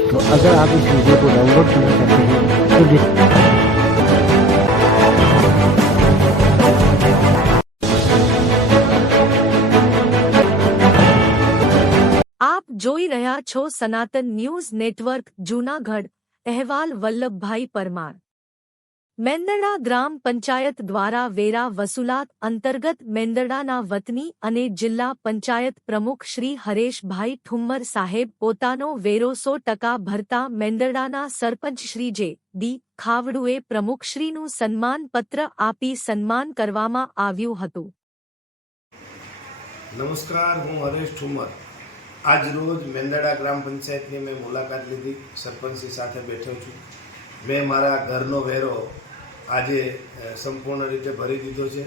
तो अगर आप इस वीडियो को डाउनलोड करना चाहते हैं तो આપ જોઈ રહ્યા છો સનાતન ન્યૂઝ નેટવર્ક જૂનાગઢ। અહેવાલ વલ્લભભાઈ પરમાર। મેંદરડા ગ્રામ પંચાયત દ્વારા વેરા વસૂલાત અંતર્ગત મેંદરડાના વતની અને જિલ્લા પંચાયત પ્રમુખ શ્રી હરેશભાઈ ઠુમ્મર સાહેબ પોતાનો વેરો 100% ભરતા મેંદરડાના સરપંચ શ્રી જે ડી ખાવડુએ પ્રમુખશ્રીનું સન્માનપત્ર આપી સન્માન કરવામાં આવ્યું હતું। નમસ્કાર, હું હરેશ ઠુમ્મર। આજ રોજ મેંદરડા ગ્રામ પંચાયતની મેં મુલાકાત લીધી। સરપંચની સાથે બેઠો છું। મેં મારા ઘરનો વેરો આજે સંપૂર્ણ રીતે ભરી દીધો છે।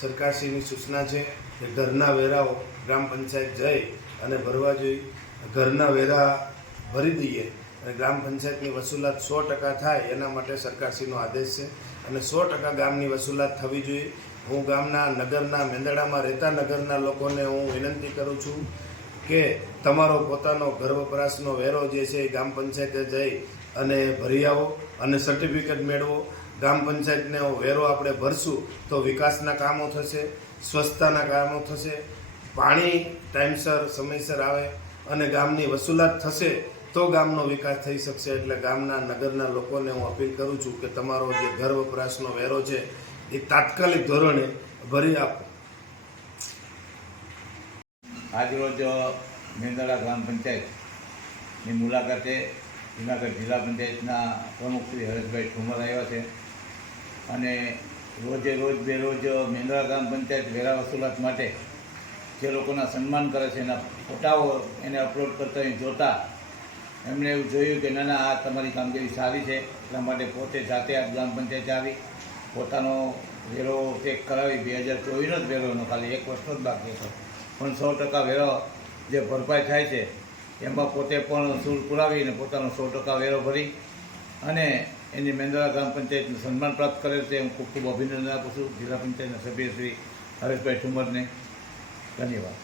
સરકારશ્રીની સૂચના છે કે ઘરના વેરાઓ ગ્રામ પંચાયત જઈ અને ભરવા જોઈએ। ઘરના વેરા ભરી દઈએ અને ગ્રામ પંચાયતની વસૂલાત 100% થાય એના માટે સરકારશ્રીનો આદેશ છે અને 100% ગામની વસૂલાત થવી જોઈએ। હું ગામના નગરના મેંદરડામાં રહેતા નગરના લોકોને હું વિનંતી કરું છું કે તમારો પોતાનો ઘર વપરાશનો વેરો જે છે એ ગ્રામ પંચાયતે જઈ અને ભરી આવો અને સર્ટિફિકેટ મેળવો। ગ્રામ પંચાયતને વેરો આપણે ભરશું તો વિકાસના કામો થશે, સ્વચ્છતાના કામો થશે, પાણી ટાઈમસર સમયસર આવે અને ગામની વસૂલાત થશે તો ગામનો વિકાસ થઈ શકશે। એટલે ગામના નગરના લોકોને હું અપીલ કરું છું કે તમારો જે ઘર વપરાશનો વેરો છે એ તાત્કાલિક ધોરણે ભરી આપો। આજરોજ મેંદરડા ગ્રામ પંચાયતની મુલાકાતે જૂનાગઢ જિલ્લા પંચાયતના પ્રમુખ શ્રી હરેશભાઈ ઠુમ્મર આવ્યા છે અને રોજે રોજ બેરોજ મેંદરડા ગ્રામ પંચાયત વેરા વસૂલાત માટે જે લોકોના સન્માન કરે છે એના ફોટાઓ એને અપલોડ કરતા જોતા એમણે એવું જોયું કે ના આ તમારી કામગીરી સારી છે, એટલા માટે પોતે જાતે આ ગ્રામ પંચાયત આવી પોતાનો વેરો ચેક કરાવી 2024નો જ વેરોનો ખાલી 1 વર્ષનો જ બાકી હતો પણ 100% વેરો જે ભરપાઈ થાય છે એમાં પોતે પણ સૂર પુરાવીને પોતાનો 100% વેરો ભરી અને એની મેંદરડા ગ્રામ પંચાયતનું સન્માન પ્રાપ્ત કરેલ છે। હું ખૂબ ખૂબ અભિનંદન આપું છું જિલ્લા પંચાયતના સભ્ય શ્રી હરેશભાઈ ઠુમ્મરને। ધન્યવાદ।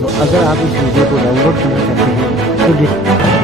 तो अगर आप इस वीडियो को डाउनलोड करना चाहते हैं तो